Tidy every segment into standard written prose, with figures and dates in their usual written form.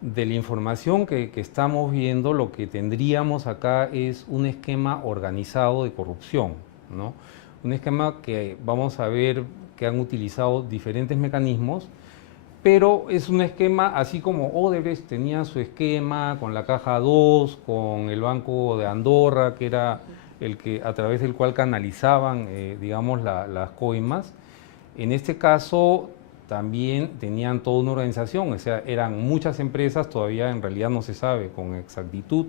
De la información que estamos viendo, lo que tendríamos acá es un esquema organizado de corrupción, ¿no? Un esquema que vamos a ver que han utilizado diferentes mecanismos, pero es un esquema así como Odebrecht tenía su esquema con la Caja 2, con el Banco de Andorra, que era el que a través del cual canalizaban, digamos, las coimas. En este caso también tenían toda una organización, o sea, eran muchas empresas, todavía en realidad no se sabe con exactitud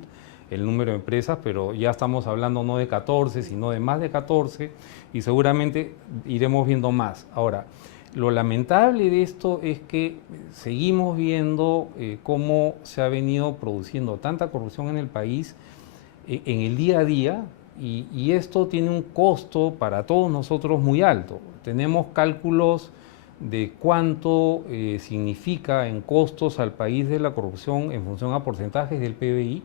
el número de empresas, pero ya estamos hablando no de 14, sino de más de 14 y seguramente iremos viendo más. Ahora, lo lamentable de esto es que seguimos viendo cómo se ha venido produciendo tanta corrupción en el país en el día a día y esto tiene un costo para todos nosotros muy alto. Tenemos cálculos de cuánto significa en costos al país de la corrupción en función a porcentajes del PBI,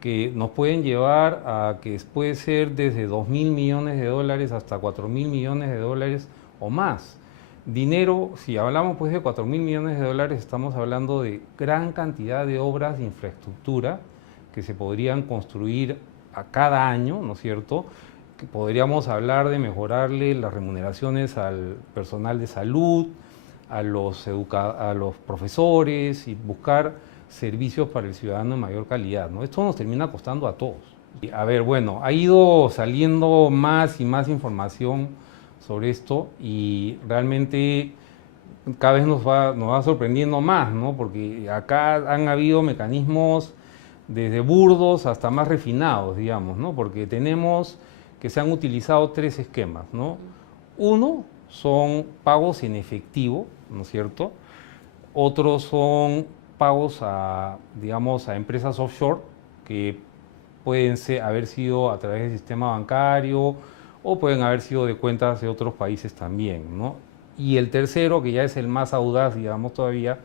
que nos pueden llevar a que puede ser desde 2.000 millones de dólares hasta 4.000 millones de dólares o más. Dinero, si hablamos pues de 4.000 millones de dólares, estamos hablando de gran cantidad de obras de infraestructura que se podrían construir a cada año, ¿no es cierto?, que podríamos hablar de mejorarle las remuneraciones al personal de salud, a los profesores y buscar servicios para el ciudadano de mayor calidad, ¿no? Esto nos termina costando a todos. A ver, bueno, ha ido saliendo más y más información sobre esto y realmente cada vez nos va sorprendiendo más, ¿no? Porque acá han habido mecanismos desde burdos hasta más refinados, digamos, ¿no? Porque tenemos que se han utilizado tres esquemas, ¿no? Uno son pagos en efectivo, ¿no es cierto? Otros son pagos a, digamos, a empresas offshore, que pueden haber sido a través del sistema bancario o pueden haber sido de cuentas de otros países también, ¿no? Y el tercero, que ya es el más audaz, digamos, todavía,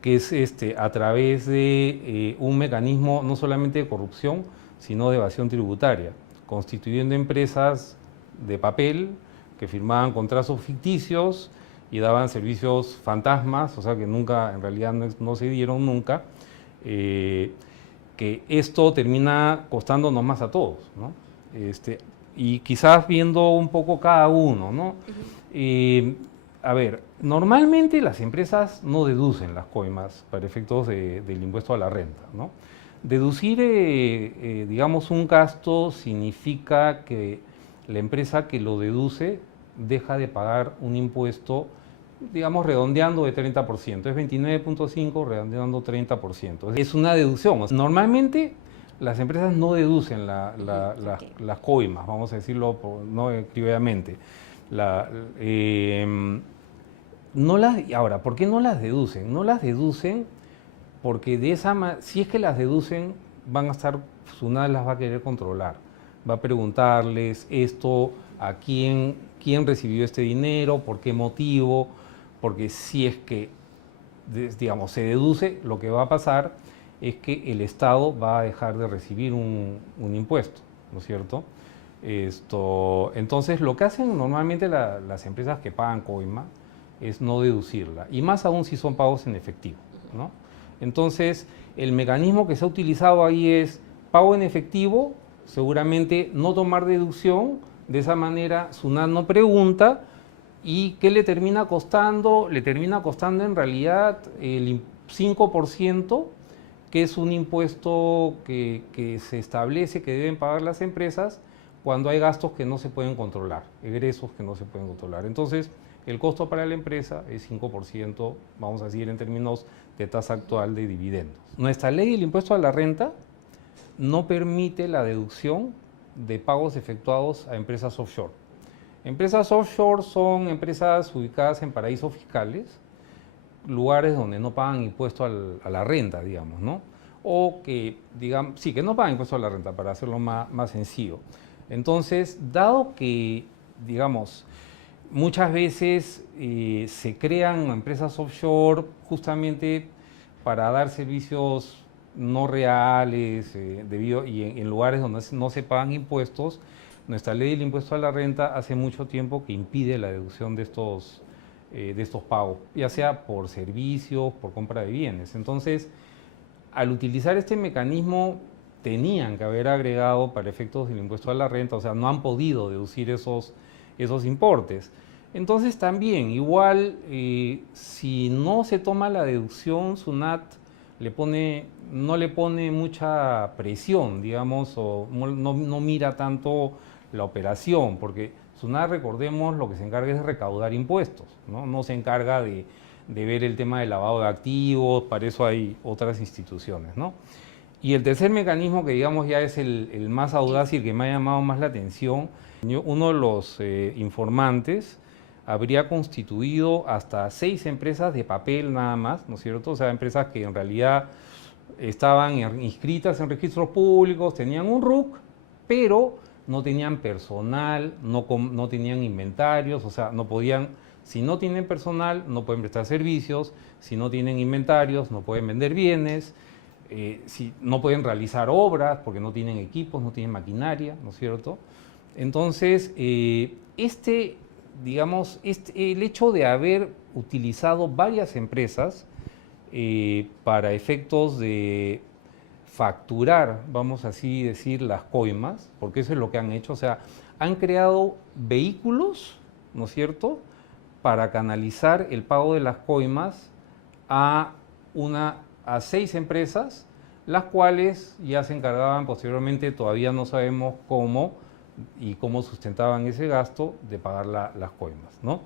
que es a través de un mecanismo no solamente de corrupción, sino de evasión tributaria, constituyendo empresas de papel que firmaban contratos ficticios y daban servicios fantasmas, o sea que nunca, en realidad no se dieron nunca, que esto termina costándonos más a todos, ¿no? Y quizás viendo un poco cada uno, ¿no? A ver, normalmente las empresas no deducen las coimas para efectos del impuesto a la renta, ¿no? Deducir, digamos, un gasto significa que la empresa que lo deduce deja de pagar un impuesto, digamos, redondeando de 30%. Es 29.5 redondeando 30%. Es una deducción. Normalmente las empresas no deducen las coimas, vamos a decirlo no criolladamente. Ahora, ¿por qué no las deducen? No las deducen porque si es que las deducen, van a estar, SUNAT las va a querer controlar. Va a preguntarles esto, a quién recibió este dinero, por qué motivo, porque si es que, digamos, se deduce, lo que va a pasar es que el Estado va a dejar de recibir un impuesto, ¿no es cierto? Entonces, lo que hacen normalmente las empresas que pagan coima es no deducirla, y más aún si son pagos en efectivo, ¿no? Entonces, el mecanismo que se ha utilizado ahí es pago en efectivo, seguramente no tomar deducción, de esa manera SUNAT no pregunta, ¿y qué le termina costando? Le termina costando en realidad el 5%, que es un impuesto que se establece que deben pagar las empresas cuando hay gastos que no se pueden controlar, egresos que no se pueden controlar. Entonces, el costo para la empresa es 5%, vamos a decir en términos de tasa actual de dividendos. Nuestra ley del impuesto a la renta no permite la deducción de pagos efectuados a empresas offshore. Empresas offshore son empresas ubicadas en paraísos fiscales, lugares donde no pagan impuesto a la renta, digamos, ¿no? O que, digamos, sí, que no pagan impuesto a la renta, para hacerlo más sencillo. Entonces, dado que, digamos, muchas veces se crean empresas offshore justamente para dar servicios no reales y en lugares donde no se pagan impuestos. Nuestra ley del impuesto a la renta hace mucho tiempo que impide la deducción de estos pagos, ya sea por servicios, por compra de bienes. Entonces, al utilizar este mecanismo tenían que haber agregado para efectos del impuesto a la renta, o sea, no han podido deducir esos importes. Entonces también, igual, si no se toma la deducción, SUNAT no le pone mucha presión, digamos, o no mira tanto la operación, porque SUNAT, recordemos, lo que se encarga es de recaudar impuestos, no se encarga de ver el tema del lavado de activos, para eso hay otras instituciones, ¿no? Y el tercer mecanismo, que digamos ya es el más audaz y el que me ha llamado más la atención, uno de los informantes habría constituido hasta 6 empresas de papel nada más, ¿no es cierto? O sea, empresas que en realidad estaban inscritas en registros públicos, tenían un RUC, pero no tenían personal, no tenían inventarios, o sea, no podían, si no tienen personal, no pueden prestar servicios, si no tienen inventarios, no pueden vender bienes, si no pueden realizar obras porque no tienen equipos, no tienen maquinaria, ¿no es cierto? Entonces, digamos, el hecho de haber utilizado varias empresas para efectos de facturar, vamos así decir, las coimas, porque eso es lo que han hecho, o sea, han creado vehículos, ¿no es cierto?, para canalizar el pago de las coimas a 6 empresas, las cuales ya se encargaban posteriormente, todavía no sabemos cómo y cómo sustentaban ese gasto de pagar las coimas, ¿no?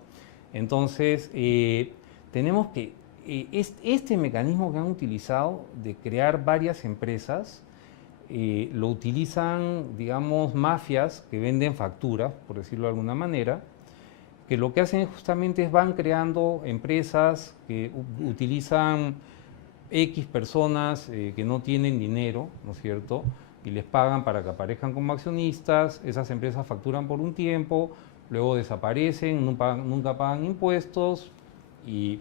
Entonces, tenemos que este mecanismo que han utilizado de crear varias empresas, lo utilizan, digamos, mafias que venden facturas, por decirlo de alguna manera, que lo que hacen justamente es van creando empresas que utilizan X personas que no tienen dinero, ¿no es cierto?, y les pagan para que aparezcan como accionistas. Esas empresas facturan por un tiempo, luego desaparecen, nunca pagan impuestos y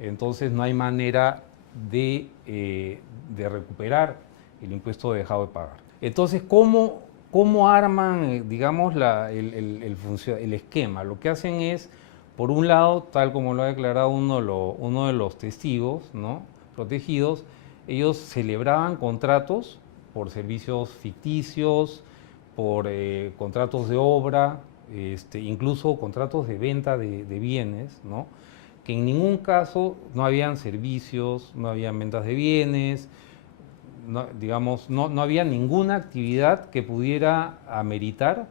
entonces no hay manera de recuperar el impuesto dejado de pagar. Entonces, ¿cómo arman, digamos, el esquema? Lo que hacen es, por un lado, tal como lo ha declarado uno de los testigos, ¿no?, protegidos, ellos celebraban contratos por servicios ficticios, por contratos de obra, incluso contratos de venta de bienes, ¿no?, que en ningún caso no habían servicios, no habían ventas de bienes, no había ninguna actividad que pudiera ameritar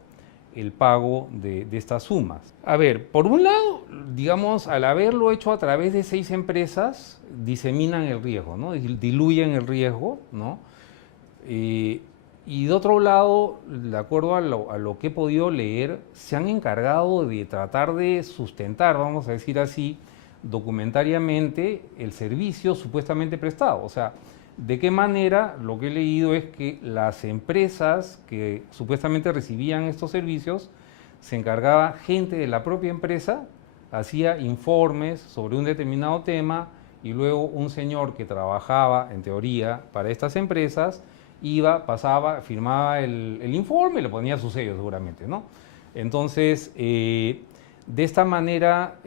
el pago de estas sumas. A ver, por un lado, digamos, al haberlo hecho a través de 6 empresas, diseminan el riesgo, ¿no?, diluyen el riesgo, ¿no? Y de otro lado, de acuerdo a lo que he podido leer, se han encargado de tratar de sustentar, vamos a decir así, documentariamente el servicio supuestamente prestado. O sea, ¿de qué manera? Lo que he leído es que las empresas que supuestamente recibían estos servicios, se encargaba gente de la propia empresa, hacía informes sobre un determinado tema y luego un señor que trabajaba, en teoría, para estas empresas, pasaba, firmaba el informe y le ponía su sello seguramente, ¿no? Entonces, de esta manera,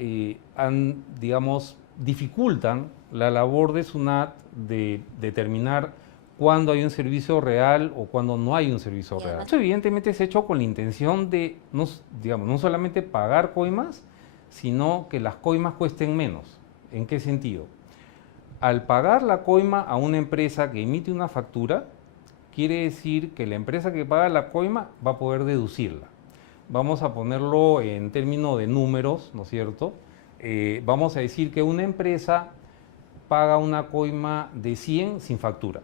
digamos, dificultan la labor de SUNAT de determinar cuándo hay un servicio real o cuándo no hay un servicio real. Eso evidentemente es hecho con la intención de, no solamente pagar coimas, sino que las coimas cuesten menos. ¿En qué sentido? Al pagar la coima a una empresa que emite una factura, quiere decir que la empresa que paga la coima va a poder deducirla. Vamos a ponerlo en términos de números, ¿no es cierto? Vamos a decir que una empresa paga una coima de 100 sin factura,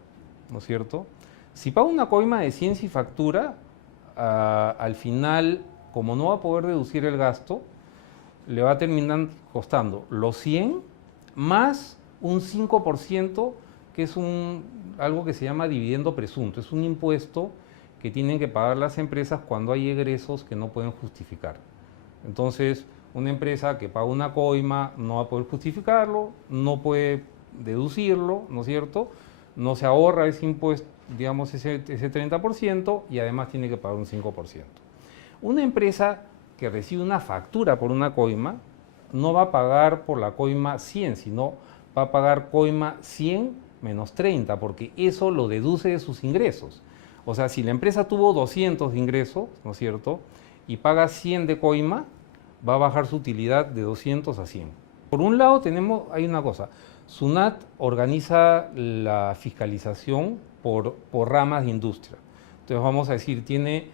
¿no es cierto? Si paga una coima de 100 sin factura, al final, como no va a poder deducir el gasto, le va a terminar costando los 100 más un 5%, que es algo que se llama dividendo presunto. Es un impuesto que tienen que pagar las empresas cuando hay egresos que no pueden justificar. Entonces, una empresa que paga una coima no va a poder justificarlo, no puede deducirlo, ¿no es cierto? No se ahorra ese impuesto, digamos, ese 30%, y además tiene que pagar un 5%. Una empresa que recibe una factura por una coima no va a pagar por la coima 100, sino va a pagar coima 100 menos 30, porque eso lo deduce de sus ingresos. O sea, si la empresa tuvo 200 de ingresos, ¿no es cierto?, y paga 100 de coima, va a bajar su utilidad de 200 a 100. Por un lado hay una cosa, SUNAT organiza la fiscalización por ramas de industria. Entonces vamos a decir, tiene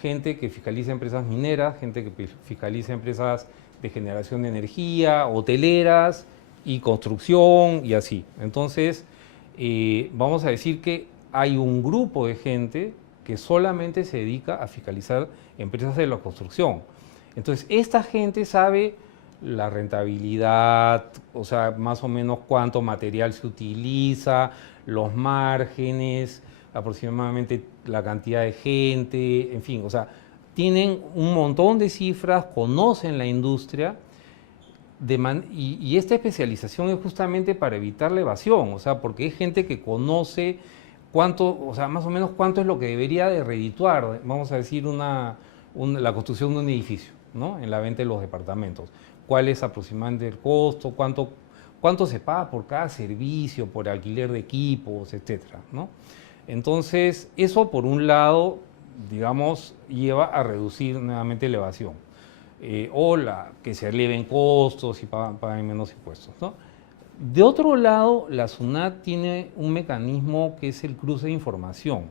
gente que fiscaliza empresas mineras, gente que fiscaliza empresas de generación de energía, hoteleras y construcción y así. Entonces, vamos a decir que hay un grupo de gente que solamente se dedica a fiscalizar empresas de la construcción. Entonces, esta gente sabe la rentabilidad, o sea, más o menos cuánto material se utiliza, los márgenes, aproximadamente la cantidad de gente, en fin, o sea, tienen un montón de cifras, conocen la industria y esta especialización es justamente para evitar la evasión, o sea, porque es gente que conoce cuánto, o sea, más o menos cuánto es lo que debería de redituar, vamos a decir, la construcción de un edificio, ¿no?, en la venta de los departamentos. ¿Cuál es aproximadamente el costo? ¿Cuánto se paga por cada servicio, por alquiler de equipos, etcétera, ¿no? Entonces, eso por un lado, digamos, lleva a reducir nuevamente la evasión. O que se eleven costos y paguen menos impuestos, ¿no? De otro lado, la SUNAT tiene un mecanismo que es el cruce de información.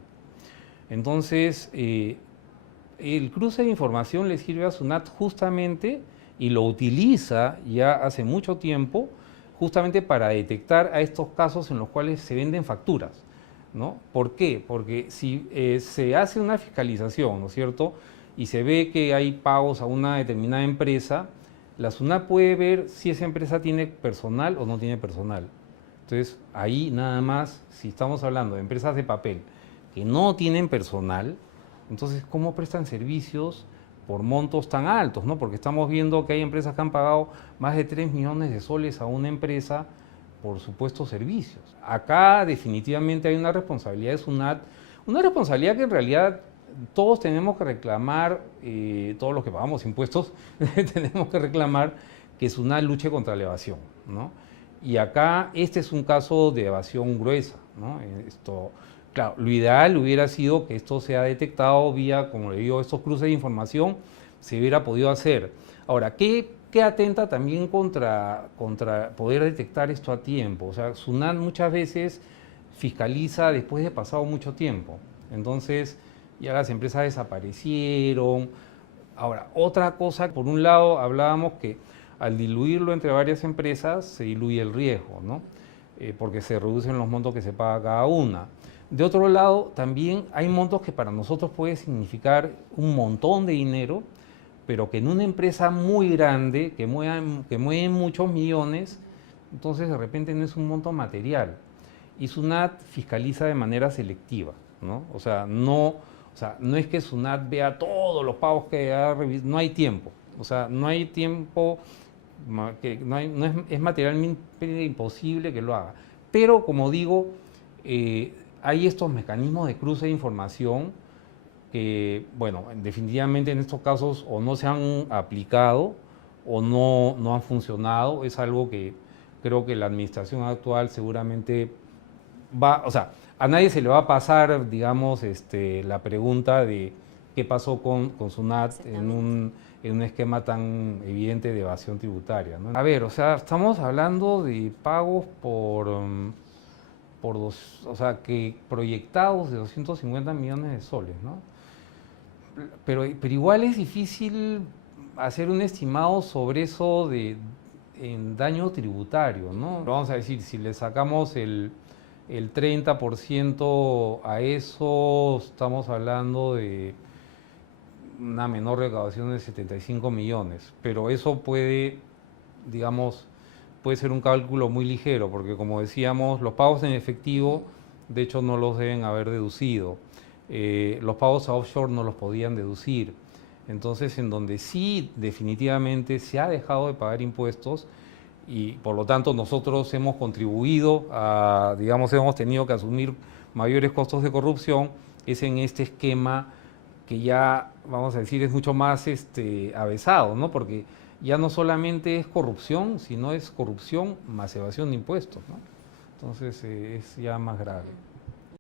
Entonces, el cruce de información le sirve a SUNAT justamente, y lo utiliza ya hace mucho tiempo, justamente para detectar a estos casos en los cuales se venden facturas, ¿no? ¿Por qué? Porque si se hace una fiscalización, ¿no es cierto?, y se ve que hay pagos a una determinada empresa, la SUNAT puede ver si esa empresa tiene personal o no tiene personal. Entonces, ahí nada más, si estamos hablando de empresas de papel que no tienen personal, entonces, ¿cómo prestan servicios por montos tan altos, ¿no? Porque estamos viendo que hay empresas que han pagado más de 3 millones de soles a una empresa por supuestos servicios. Acá definitivamente hay una responsabilidad de SUNAT, una responsabilidad que en realidad todos tenemos que reclamar, todos los que pagamos impuestos, tenemos que reclamar que SUNAT luche contra la evasión, ¿no? Y acá este es un caso de evasión gruesa, ¿no? Claro, lo ideal hubiera sido que esto sea detectado vía, como le digo, estos cruces de información, se hubiera podido hacer. Ahora, ¿qué atenta también contra poder detectar esto a tiempo? O sea, SUNAT muchas veces fiscaliza después de pasado mucho tiempo. Entonces, ya las empresas desaparecieron. Ahora, otra cosa, por un lado hablábamos que al diluirlo entre varias empresas se diluye el riesgo, ¿no? Porque se reducen los montos que se paga cada una. De otro lado, también hay montos que para nosotros puede significar un montón de dinero, pero que en una empresa muy grande, que mueve muchos millones, entonces de repente no es un monto material. Y SUNAT fiscaliza de manera selectiva, ¿no? O sea, no es que SUNAT vea todos los pagos que ha revisado, no hay tiempo. O sea, no hay tiempo, es materialmente imposible que lo haga. Pero, como digo, hay estos mecanismos de cruce de información que, bueno, definitivamente en estos casos o no se han aplicado o no han funcionado. Es algo que creo que la administración actual seguramente o sea, a nadie se le va a pasar, digamos, la pregunta de qué pasó con SUNAT en un esquema tan evidente de evasión tributaria, ¿no? A ver, o sea, estamos hablando de pagos o sea, que proyectados de 250 millones de soles, ¿no? Pero igual es difícil hacer un estimado sobre eso en daño tributario, ¿no? Vamos a decir, si le sacamos el 30% a eso, estamos hablando de una menor recaudación de 75 millones, pero eso puede, digamos, puede ser un cálculo muy ligero, porque como decíamos, los pagos en efectivo, de hecho, no los deben haber deducido. Los pagos a offshore no los podían deducir. Entonces, en donde sí definitivamente se ha dejado de pagar impuestos y por lo tanto nosotros hemos contribuido a, digamos, hemos tenido que asumir mayores costos de corrupción, es en este esquema que ya, vamos a decir, es mucho más avesado, ¿no? Porque ya no solamente es corrupción, sino es corrupción más evasión de impuestos, ¿no? Entonces es ya más grave.